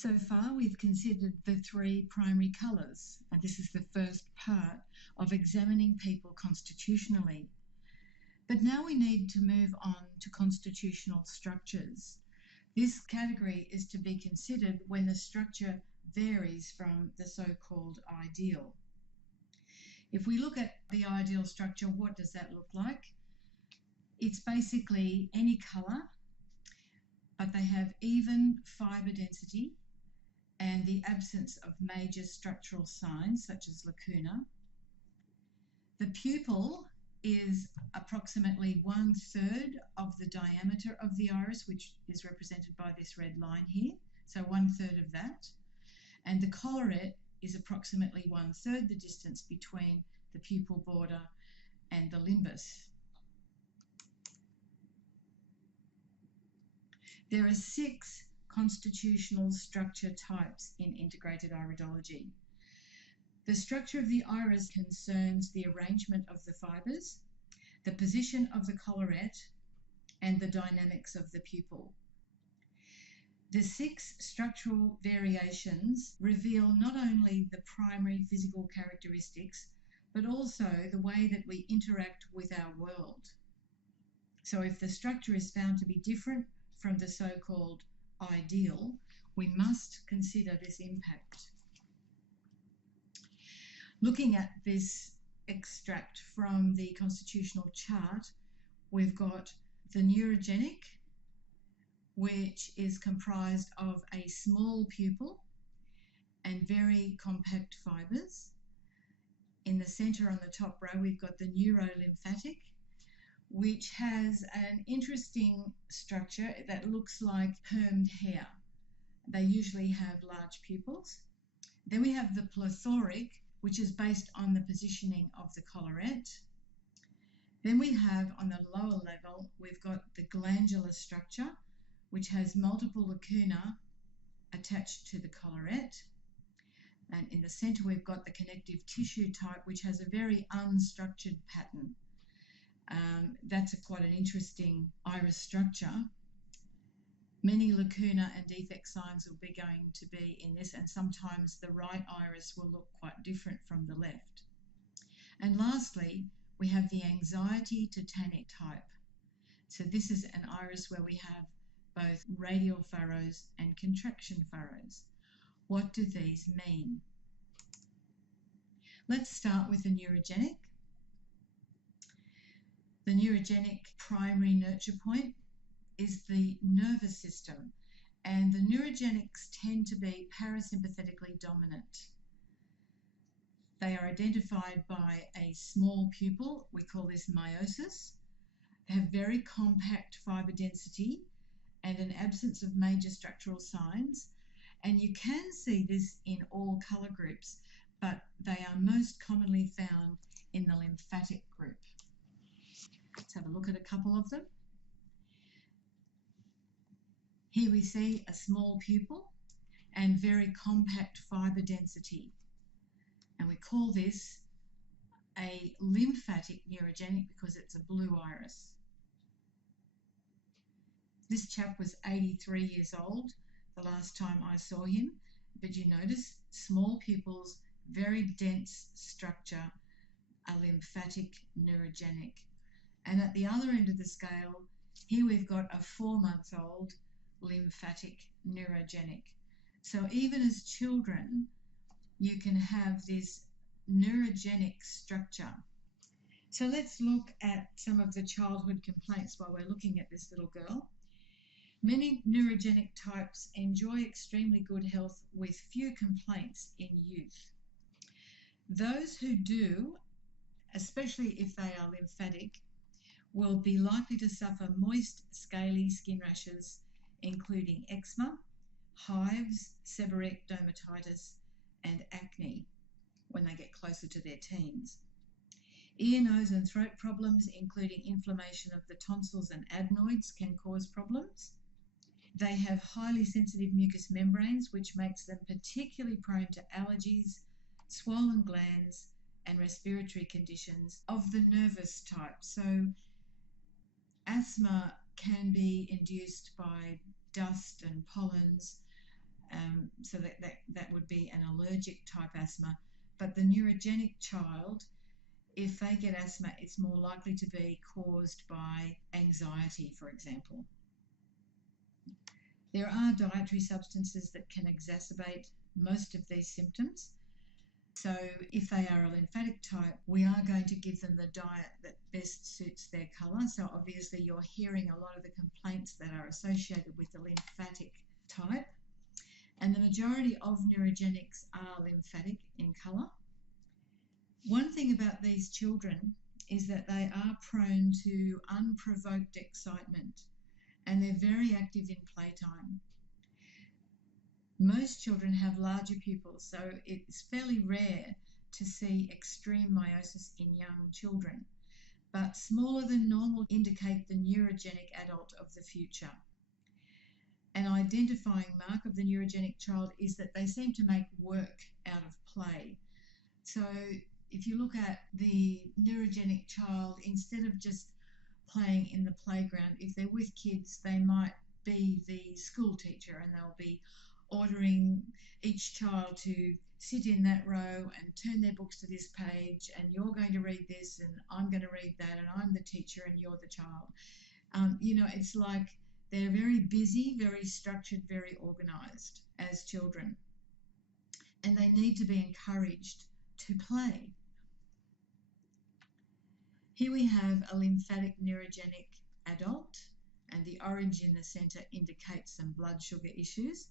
So far, we've considered the three primary colours, and this is the first part of examining people constitutionally. But now we need to move on to constitutional structures. This category is to be considered when the structure varies from the so-called ideal. If we look at the ideal structure, what does that look like? It's basically any colour, but they have even fibre density and the absence of major structural signs such as lacuna. The pupil is approximately 1/3 of the diameter of the iris, which is represented by this red line here, so 1/3 of that. And the collarette is approximately 1/3 the distance between the pupil border and the limbus. There are 6 constitutional structure types in integrated iridology. The structure of the iris concerns the arrangement of the fibres, the position of the collarette, and the dynamics of the pupil. The 6 structural variations reveal not only the primary physical characteristics, but also the way that we interact with our world. So if the structure is found to be different from the so-called ideal, we must consider this impact. Looking at this extract from the constitutional chart, we've got the neurogenic, which is comprised of a small pupil and very compact fibres. In the centre on the top row, we've got the neurolymphatic, which has an interesting structure that looks like permed hair. They usually have large pupils. Then we have the plethoric, which is based on the positioning of the collarette. Then we have, on the lower level, we've got the glandular structure, which has multiple lacuna attached to the collarette. And in the centre, we've got the connective tissue type, which has a very unstructured pattern. That's quite an interesting iris structure. Many lacuna and defect signs will be going to be in this, and sometimes the right iris will look quite different from the left. And lastly, we have the anxiety tetanic type. So this is an iris where we have both radial furrows and contraction furrows. What do these mean? Let's start with the neurogenic. The neurogenic primary nurture point is the nervous system, and the neurogenics tend to be parasympathetically dominant. They are identified by a small pupil, we call this meiosis. They have very compact fibre density and an absence of major structural signs, and you can see this in all colour groups, but they are most commonly found in the lymphatic group. Let's have a look at a couple of them. Here we see a small pupil and very compact fibre density, and we call this a lymphatic neurogenic because it's a blue iris. This chap was 83 years old the last time I saw him, but you notice small pupils, very dense structure, a lymphatic neurogenic. And at the other end of the scale, here we've got a 4-month-old lymphatic neurogenic. So even as children, you can have this neurogenic structure. So let's look at some of the childhood complaints while we're looking at this little girl. Many neurogenic types enjoy extremely good health with few complaints in youth. Those who do, especially if they are lymphatic, will be likely to suffer moist, scaly skin rashes, including eczema, hives, seborrheic dermatitis, and acne when they get closer to their teens. Ear, nose, and throat problems, including inflammation of the tonsils and adenoids, can cause problems. They have highly sensitive mucous membranes, which makes them particularly prone to allergies, swollen glands, and respiratory conditions of the nervous type. So asthma can be induced by dust and pollens. So that would be an allergic type asthma. But the neurogenic child, if they get asthma, it's more likely to be caused by anxiety, for example. There are dietary substances that can exacerbate most of these symptoms. So if they are a lymphatic type, we are going to give them the diet that best suits their colour. So obviously you're hearing a lot of the complaints that are associated with the lymphatic type. And the majority of neurogenics are lymphatic in colour. One thing about these children is that they are prone to unprovoked excitement, and they're very active in playtime. Most children have larger pupils, so it's fairly rare to see extreme meiosis in young children, but smaller than normal indicate the neurogenic adult of the future. An identifying mark of the neurogenic child is that they seem to make work out of play. So if you look at the neurogenic child, instead of just playing in the playground, if they're with kids, they might be the school teacher and they'll be ordering each child to sit in that row and turn their books to this page, and you're going to read this and I'm going to read that, and I'm the teacher and you're the child. It's like they're very busy, very structured, very organised as children, and they need to be encouraged to play. Here we have a lymphatic neurogenic adult, and the orange in the centre indicates some blood sugar issues.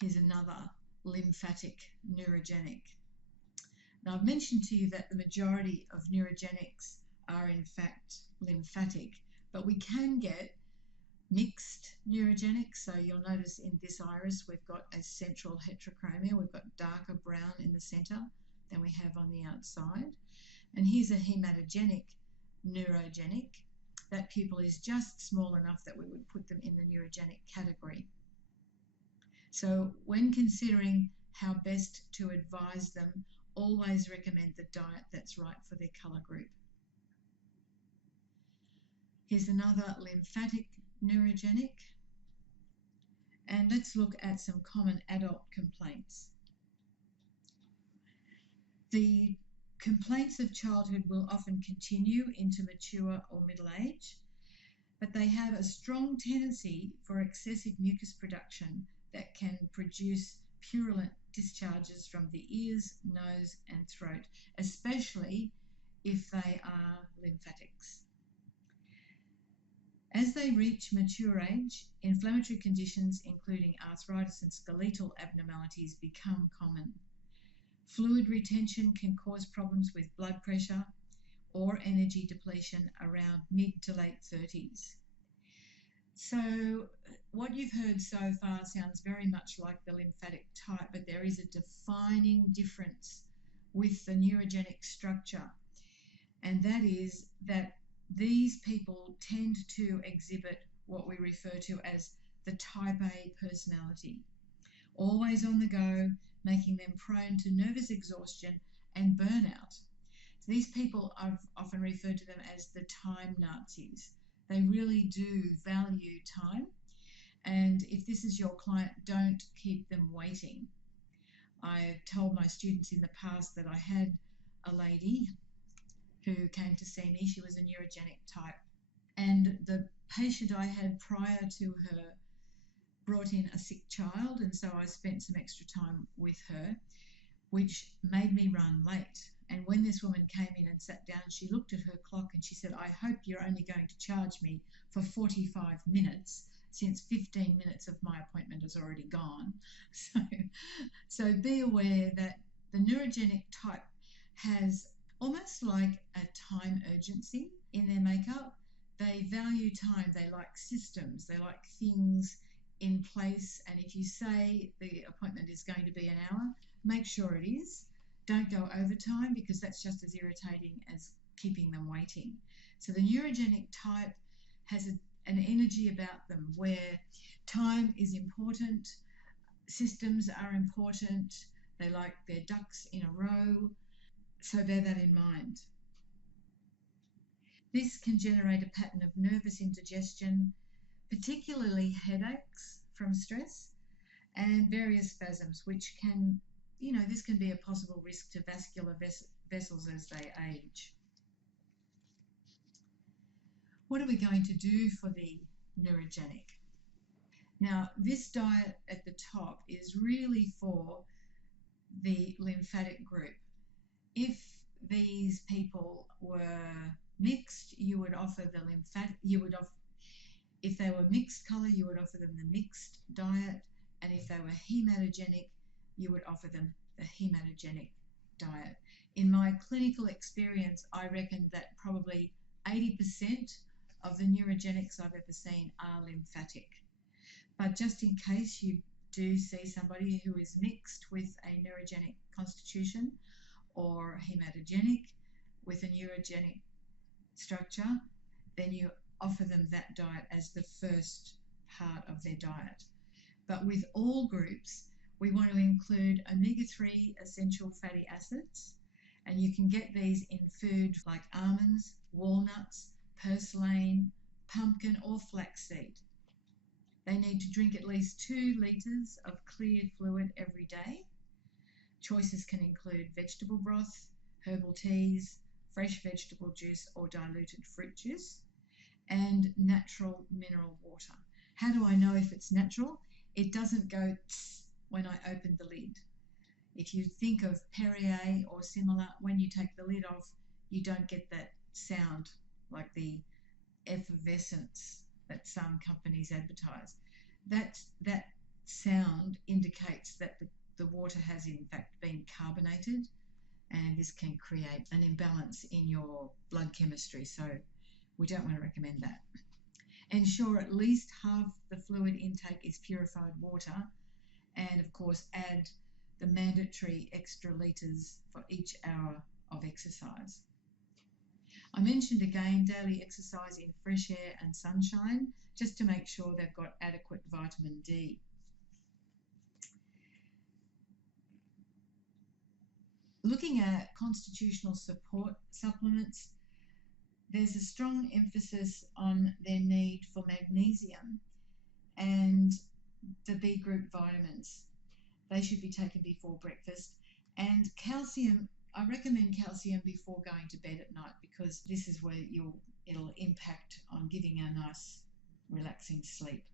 Here's another lymphatic neurogenic. Now, I've mentioned to you that the majority of neurogenics are in fact lymphatic, but we can get mixed neurogenics. So you'll notice in this iris we've got a central heterochromia. We've got darker brown in the centre than we have on the outside. And here's a hematogenic neurogenic. That pupil is just small enough that we would put them in the neurogenic category. So when considering how best to advise them, always recommend the diet that's right for their colour group. Here's another lymphatic neurogenic. And let's look at some common adult complaints. The complaints of childhood will often continue into mature or middle age, but they have a strong tendency for excessive mucus production that can produce purulent discharges from the ears, nose and throat, especially if they are lymphatics. As they reach mature age, inflammatory conditions including arthritis and skeletal abnormalities become common. Fluid retention can cause problems with blood pressure or energy depletion around mid to late 30s. So what you've heard so far sounds very much like the lymphatic type, but there is a defining difference with the neurogenic structure, and that is that these people tend to exhibit what we refer to as the type A personality, always on the go, making them prone to nervous exhaustion and burnout. So these people, I've often referred to them as the time Nazis. They really do value time, and if this is your client, don't keep them waiting. I've told my students in the past that I had a lady who came to see me. She was a neurogenic type, and the patient I had prior to her brought in a sick child, and so I spent some extra time with her, which made me run late. And when this woman came in and sat down, she looked at her clock and she said, "I hope you're only going to charge me for 45 minutes since 15 minutes of my appointment has already gone." So be aware that the neurogenic type has almost like a time urgency in their makeup. They value time, they like systems, they like things in place, and if you say the appointment is going to be an hour, make sure it is. Don't go overtime, because that's just as irritating as keeping them waiting. So the neurogenic type has an energy about them where time is important, systems are important, they like their ducks in a row, so bear that in mind. This can generate a pattern of nervous indigestion, particularly headaches from stress, and various spasms, which can, this can be a possible risk to vascular vessels as they age. What are we going to do for the neurogenic? Now, this diet at the top is really for the lymphatic group. If these people were mixed, you would offer the lymphatic, if they were mixed colour, you would offer them the mixed diet, and if they were hematogenic, you would offer them the hematogenic diet. In my clinical experience, I reckon that probably 80% of the neurogenics I've ever seen are lymphatic. But just in case you do see somebody who is mixed with a neurogenic constitution or hematogenic with a neurogenic structure, then you offer them that diet as the first part of their diet. But with all groups, we want to include omega-3 essential fatty acids, and you can get these in food like almonds, walnuts, purslane, pumpkin or flaxseed. They need to drink at least 2 litres of clear fluid every day. Choices can include vegetable broth, herbal teas, fresh vegetable juice or diluted fruit juice, and natural mineral water. How do I know if it's natural? It doesn't go tss when I open the lid. If you think of Perrier or similar, when you take the lid off, you don't get that sound like the effervescence that some companies advertise. That sound indicates that the water has in fact been carbonated, and this can create an imbalance in your blood chemistry, so we don't want to recommend that. Ensure at least half the fluid intake is purified water, and of course add the mandatory extra litres for each hour of exercise. I mentioned again daily exercise in fresh air and sunshine, just to make sure they've got adequate vitamin D. Looking at constitutional support supplements, there's a strong emphasis on their need for magnesium and the B group vitamins. They should be taken before breakfast. And calcium, I recommend calcium before going to bed at night, because this is where it'll impact on giving a nice relaxing sleep.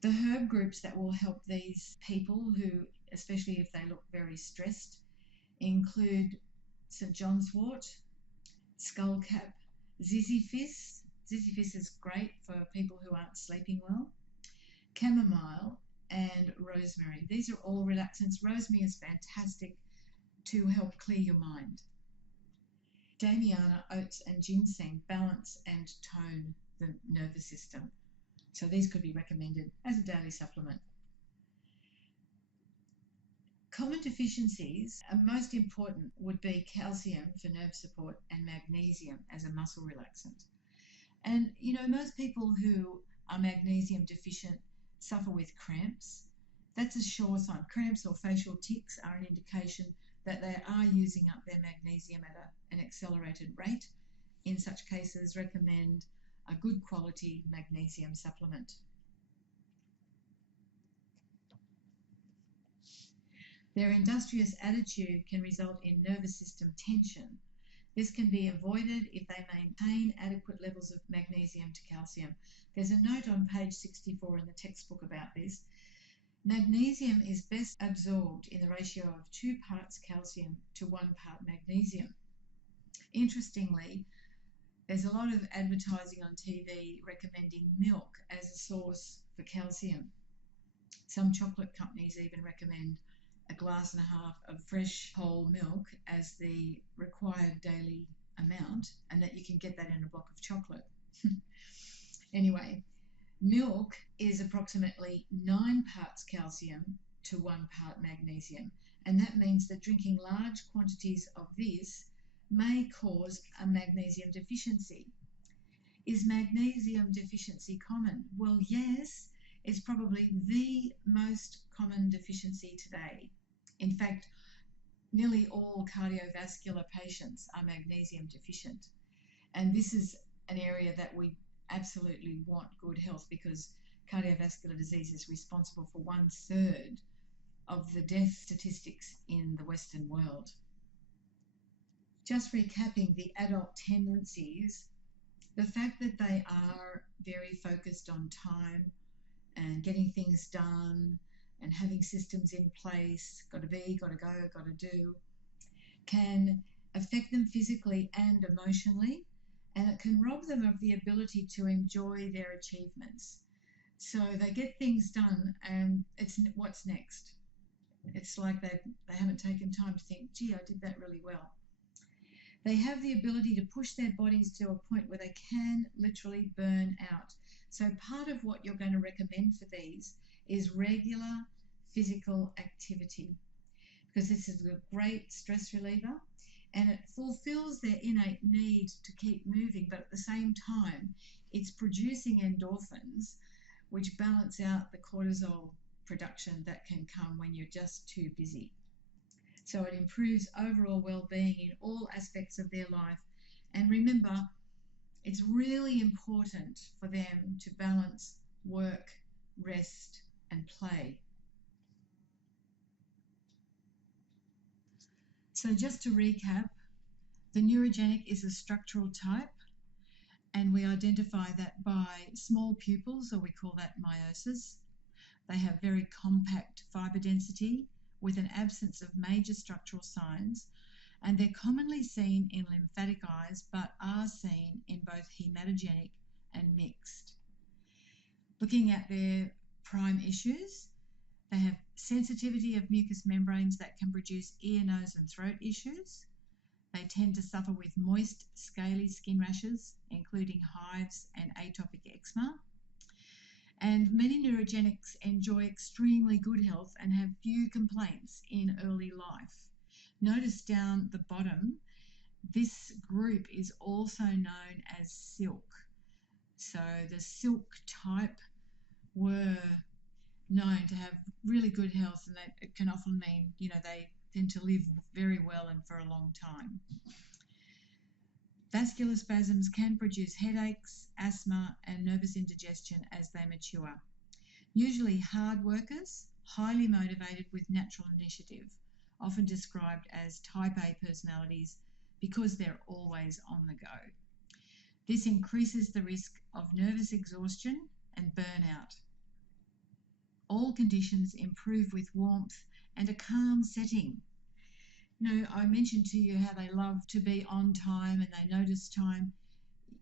The herb groups that will help these people who, especially if they look very stressed, include St. John's wort, skullcap, ziziphus. Ziziphus is great for people who aren't sleeping well. Chamomile and rosemary. These are all relaxants. Rosemary is fantastic to help clear your mind. Damiana, oats and ginseng balance and tone the nervous system. So these could be recommended as a daily supplement. Common deficiencies, most important would be calcium for nerve support and magnesium as a muscle relaxant. And most people who are magnesium deficient suffer with cramps. That's a sure sign. Cramps or facial tics are an indication that they are using up their magnesium at an accelerated rate. In such cases, recommend a good quality magnesium supplement. Their industrious attitude can result in nervous system tension. This can be avoided if they maintain adequate levels of magnesium to calcium. There's a note on page 64 in the textbook about this. Magnesium is best absorbed in the ratio of 2 parts calcium to 1 part magnesium. Interestingly, there's a lot of advertising on TV recommending milk as a source for calcium. Some chocolate companies even recommend a glass and a half of fresh whole milk as the required daily amount, and that you can get that in a block of chocolate. Anyway, milk is approximately 9 parts calcium to 1 part magnesium, and that means that drinking large quantities of this may cause a magnesium deficiency. Is magnesium deficiency common? Well, yes, it's probably the most common deficiency today. In fact, nearly all cardiovascular patients are magnesium deficient, and this is an area that we absolutely want good health, because cardiovascular disease is responsible for 1/3 of the death statistics in the Western world. Just recapping the adult tendencies, the fact that they are very focused on time and getting things done and having systems in place, got to be, got to go, got to do, can affect them physically and emotionally, and it can rob them of the ability to enjoy their achievements. So they get things done and it's what's next. It's like they haven't taken time to think, gee, I did that really well. They have the ability to push their bodies to a point where they can literally burn out. So part of what you're going to recommend for these is regular physical activity, because this is a great stress reliever and it fulfills their innate need to keep moving, but at the same time it's producing endorphins which balance out the cortisol production that can come when you're just too busy. So it improves overall well-being in all aspects of their life. And remember, it's really important for them to balance work, rest, and play. So just to recap, the neurogenic is a structural type, and we identify that by small pupils, or we call that meiosis. They have very compact fibre density with an absence of major structural signs, and they're commonly seen in lymphatic eyes but are seen in both hematogenic and mixed. Looking at their prime issues, they have sensitivity of mucous membranes that can produce ear, nose and throat issues. They tend to suffer with moist, scaly skin rashes, including hives and atopic eczema. And many neurogenics enjoy extremely good health and have few complaints in early life. Notice down the bottom, this group is also known as silk. So the silk type were known to have really good health, and that it can often mean, they tend to live very well and for a long time. Vascular spasms can produce headaches, asthma, and nervous indigestion as they mature. Usually hard workers, highly motivated with natural initiative, often described as type A personalities because they're always on the go. This increases the risk of nervous exhaustion and burnout. All conditions improve with warmth and a calm setting. I mentioned to you how they love to be on time and they notice time.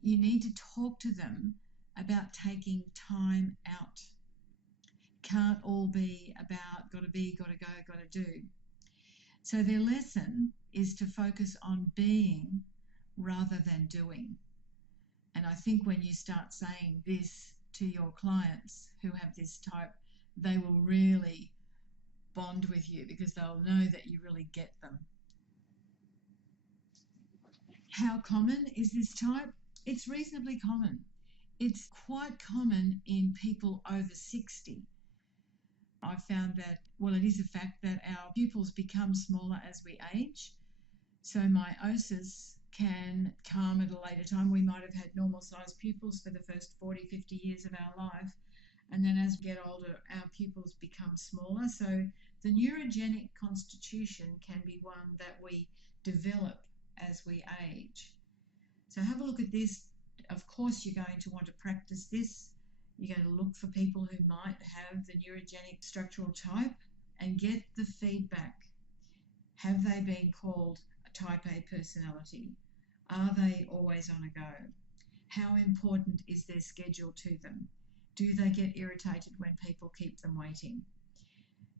You need to talk to them about taking time out. Can't all be about got to be, got to go, got to do. So their lesson is to focus on being rather than doing. And I think when you start saying this to your clients who have this type, they will really bond with you because they'll know that you really get them. How common is this type? It's reasonably common. It's quite common in people over 60. I've found that, it is a fact that our pupils become smaller as we age. So meiosis can come at a later time. We might have had normal sized pupils for the first 40, 50 years of our life. And then as we get older, our pupils become smaller. So the neurogenic constitution can be one that we develop as we age. So have a look at this. Of course, you're going to want to practice this. You're going to look for people who might have the neurogenic structural type and get the feedback. Have they been called a type A personality? Are they always on a go? How important is their schedule to them? Do they get irritated when people keep them waiting?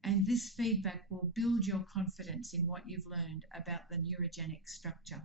And this feedback will build your confidence in what you've learned about the neurogenic structure.